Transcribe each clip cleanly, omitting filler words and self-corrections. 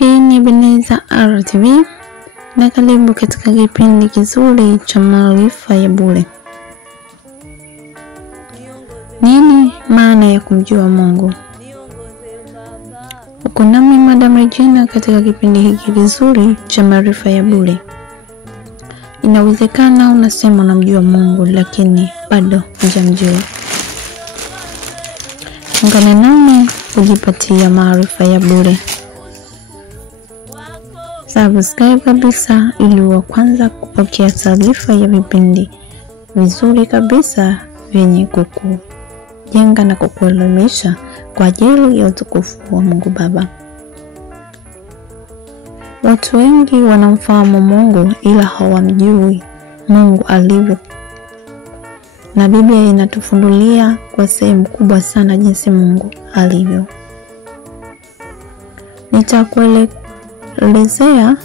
Hii ni Ebeneza RTV na karibu katika kipindi kizuri cha maarifa ya bure. Nini maana ya kumjua Mungu? Uko nami Madam Regina katika kipindi hiki kizuri cha maarifa ya bure. Inawezekana unasema unamjua Mungu lakini bado hujamjua. Ungana nami kujipatia maarifa ya bure. Subscribe kabisa ili wa kwanza kupokea taarifa ya vipindi vizuri kabisa vyenye kukujenga na kukuelimisha kwa ajili ya utukufu wa Mungu Baba. Watu wengi wanamfahamu Mungu ila hawamjui Mungu alivyo. Na Biblia inatufundulia kwa sehemu kubwa sana jinsi Mungu alivyo. Nitakuelezea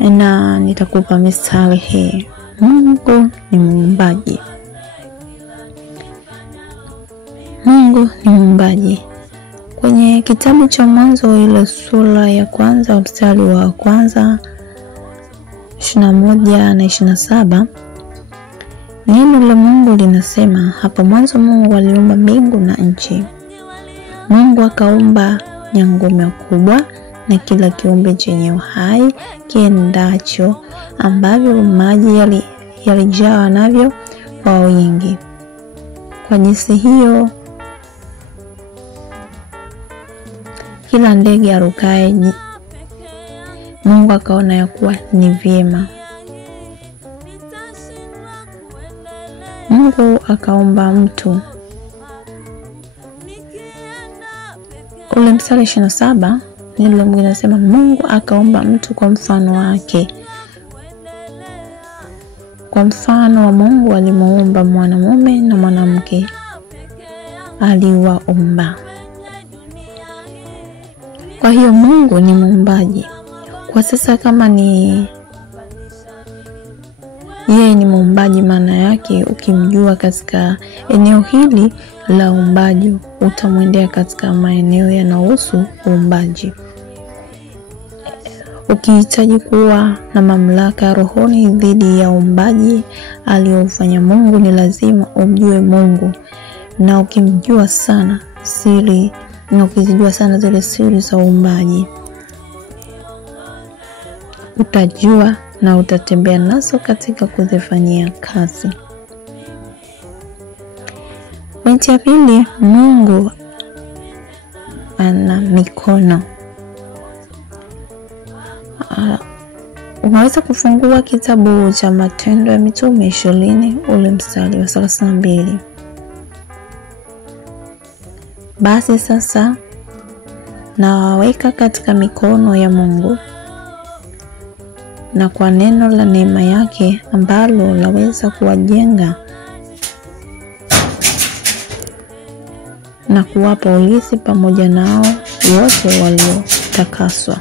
na nitakupa mistari hii. Mungu ni muumbaji. Mungu ni muumbaji. Kwenye kitabu cha Mwanzo ile sura ya kwanza mstari wa kwanza 21 na 27, neno la Mungu linasema, hapo mwanzo Mungu aliumba mbingu na nchi. Mungu akaumba nyangumi kubwa na kila kiumbe chenye uhai kiendacho, ambavyo maji yalijaa navyo kwa wingi. Kwa jinsi hiyo kila ndege arukaye Mungu akaona ya kuwa ni vyema. Mungu akaumba mtu. Ule mstari 27 neno la Mungu linasema, Mungu akaumba mtu kwa mfano wake. Kwa mfano wa Mungu alimuumba, mwanamume na mwanamke aliwaumba. Kwa hiyo Mungu ni muumbaji. Kwa sasa kama yeye ni muumbaji, maana yake ukimjua katika eneo hili la uumbaji, utamwendea katika maeneo yanayohusu uumbaji. Ukihitaji kuwa na mamlaka rohoni dhidi ya uumbaji aliofanya Mungu, ni lazima umjue Mungu. Na ukimjua sana siri, na ukizijua sana zile siri za uumbaji, utajua na utatembea nazo katika kuzifanyia kazi. Pointi ya pili, Mungu ana mikono. Unaweza kufungua kitabu cha Matendo ya Mitume 20 ule mstari wa 32. Basi sasa nawaweka katika mikono ya Mungu, na kwa neno la neema yake ambalo laweza kuwajenga na kuwapa urithi pamoja nao wote waliotakaswa.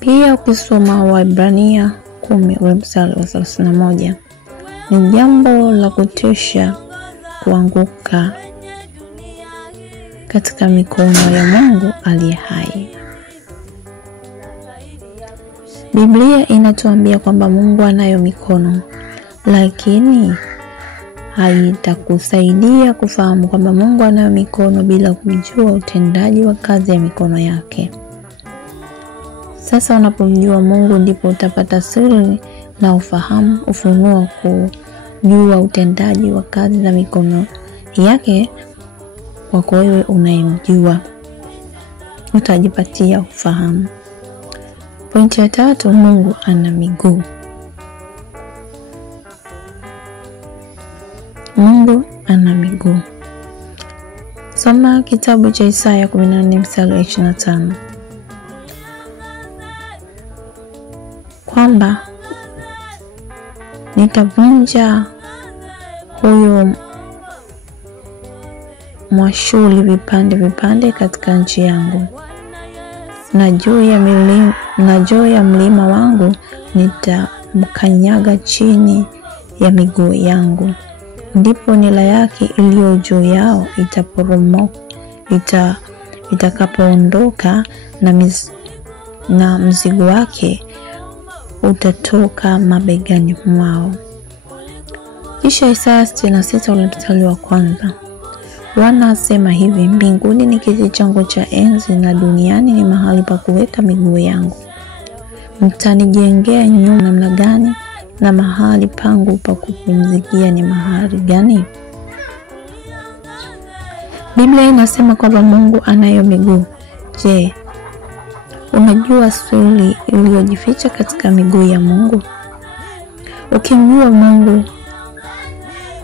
Pia ukisoma Waebrania 10 ule mstari wa 31, ni jambo la kutisha kuanguka katika mikono ya Mungu aliye hai. Biblia inatuambia kwamba Mungu anayo mikono, lakini haitakusaidia kufahamu kwamba Mungu anayo mikono bila kujua utendaji wa kazi ya mikono yake. Sasa unapomjua Mungu ndipo utapata siri na ufunuo kujua utendaji wa kazi za mikono yake. Kwa wewe unayemjua, utajipatia ufahamu. Pointi ya tatu, Mungu ana miguu. Mungu ana miguu. Soma kitabu cha Isaya 14 mstari wa 25. Kwamba nitavunja huyo mwashuli vipande vipande katika nchi yangu, na juu ya mlima wangu nitamkanyaga chini ya miguu yangu. Ndipo nila yake iliyo juu yao vitakapoondoka na mzigo wake utatoka mabegani mwao. Kisha Isaya 66 ule mstari wa kwanza. Bwana asema hivi, mbinguni ni kiti changu cha enzi na duniani ni mahali pa kuweka miguu yangu. Mtanijengea nyumba namna gani, na mahali pangu pa kupumzikia ni mahali gani? Biblia inasema kwamba Mungu anayo miguu. Je, unajua siri iliyojificha katika miguu ya Mungu? Ukimjua Mungu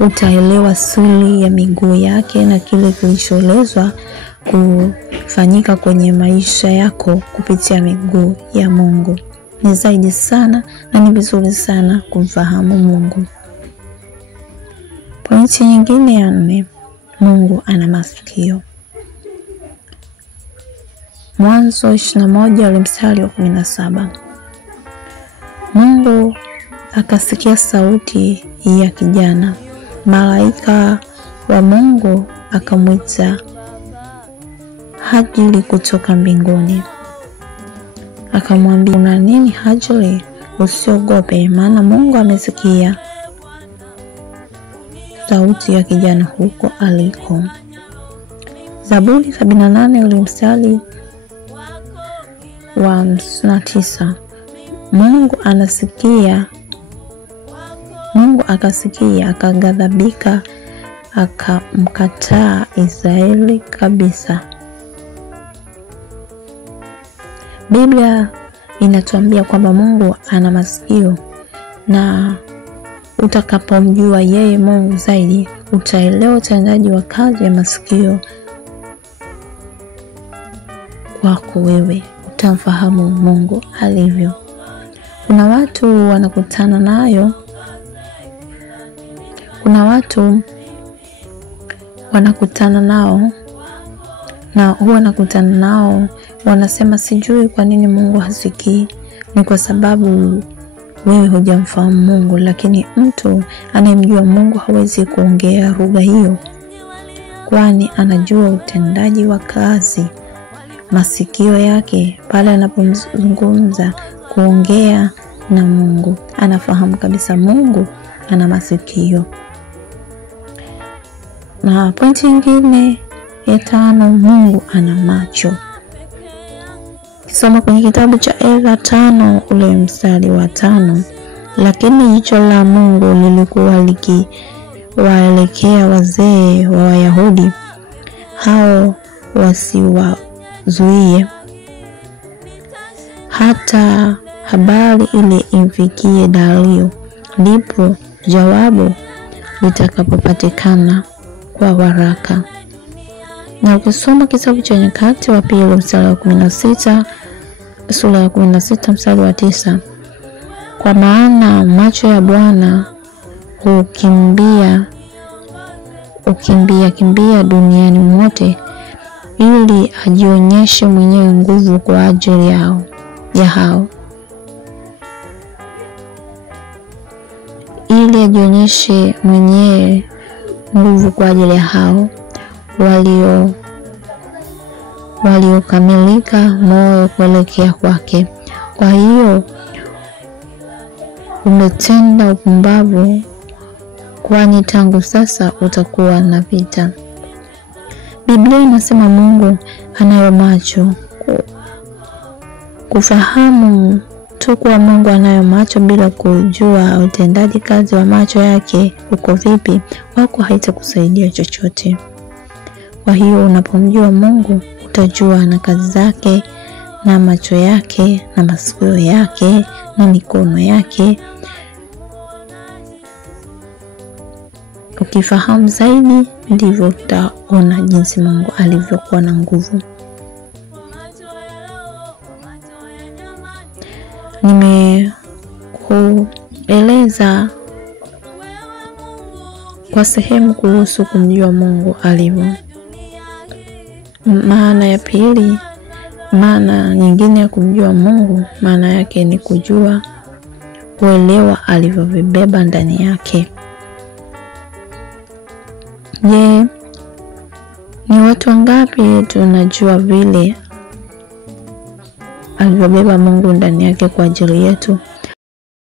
utaelewa siri ya miguu yake na kile kilichoelezwa kufanyika kwenye maisha yako kupitia miguu ya Mungu. Ni zaidi sana na ni vizuri sana kumfahamu Mungu. Pointi nyingine ya 4, Mungu ana masikio. Mwanzo 21 ule mstari wa 17. Mungu akasikia sauti ya kijana. Malaika wa Mungu akamwita Hajiri kutoka mbinguni. Akamwambia, una nini Hajiri? Usiogope, maana Mungu amesikia sauti ya kijana huko aliko. Zaburi 78 ule mstari wa 59. Mungu akasikia, akaghadhabika, akamkataa Israeli kabisa. Biblia inatuambia kwamba Mungu ana masikio, na utakapomjua yeye Mungu zaidi, utaelewa utendaji wa kazi ya masikio kwako wewe. Utamfahamu Mungu alivyo. Kuna watu wanakutana nao na huwa nakutana nao wanasema, sijui kwa nini Mungu hasikii. Ni kwa sababu wewe hujamfahamu Mungu. Lakini mtu anayemjua Mungu hawezi kuongea lugha hiyo, kwani anajua utendaji wa kazi masikio yake pale anapozungumza kuongea na Mungu. Anafahamu kabisa Mungu ana masikio. Na pointi nyingine ya 5, Mungu ana macho. Kisoma kwenye kitabu cha Ezra 5 ule mstari wa 5. Lakini jicho la Mungu lilikuwa likiwaelekea wazee wa Wayahudi hao wasiwazuie hata habari ile imfikie Dario, ndipo jawabu litakapopatikana kwa haraka. Na ukisoma kitabu cha Nyakati wa Pili mstari wa 16, sura ya 16 mstari wa 9, kwa maana macho ya Bwana hukimbia duniani mote, ili ajionyeshe mwenyewe nguvu kwa ajili ya hao. Ili ajionyeshe mwenyewe nguvu kwa ajili ya hao waliokamilika moyo kuelekea kwake. Kwa hiyo umetenda upumbavu, kwani tangu sasa utakuwa na vita. Biblia inasema Mungu anayo macho. Kufahamu tu kuwa Mungu anayo macho bila kujua utendaji kazi wa macho yake uko vipi, wako haitakusaidia chochote. Kwa hiyo unapomjua Mungu utajua na kazi zake na macho yake na masikio yake na mikono yake. Ukifahamu zaidi, ndivyo utaona jinsi Mungu alivyokuwa na nguvu. Nimekueleza kwa sehemu kuhusu kumjua Mungu alivyo. Maana ya pili, maana nyingine ya kumjua Mungu, maana yake ni kujua, kuelewa alivyovibeba ndani yake. Je, Ni watu wangapi tunajua vile alivyobeba Mungu ndani yake kwa ajili yetu?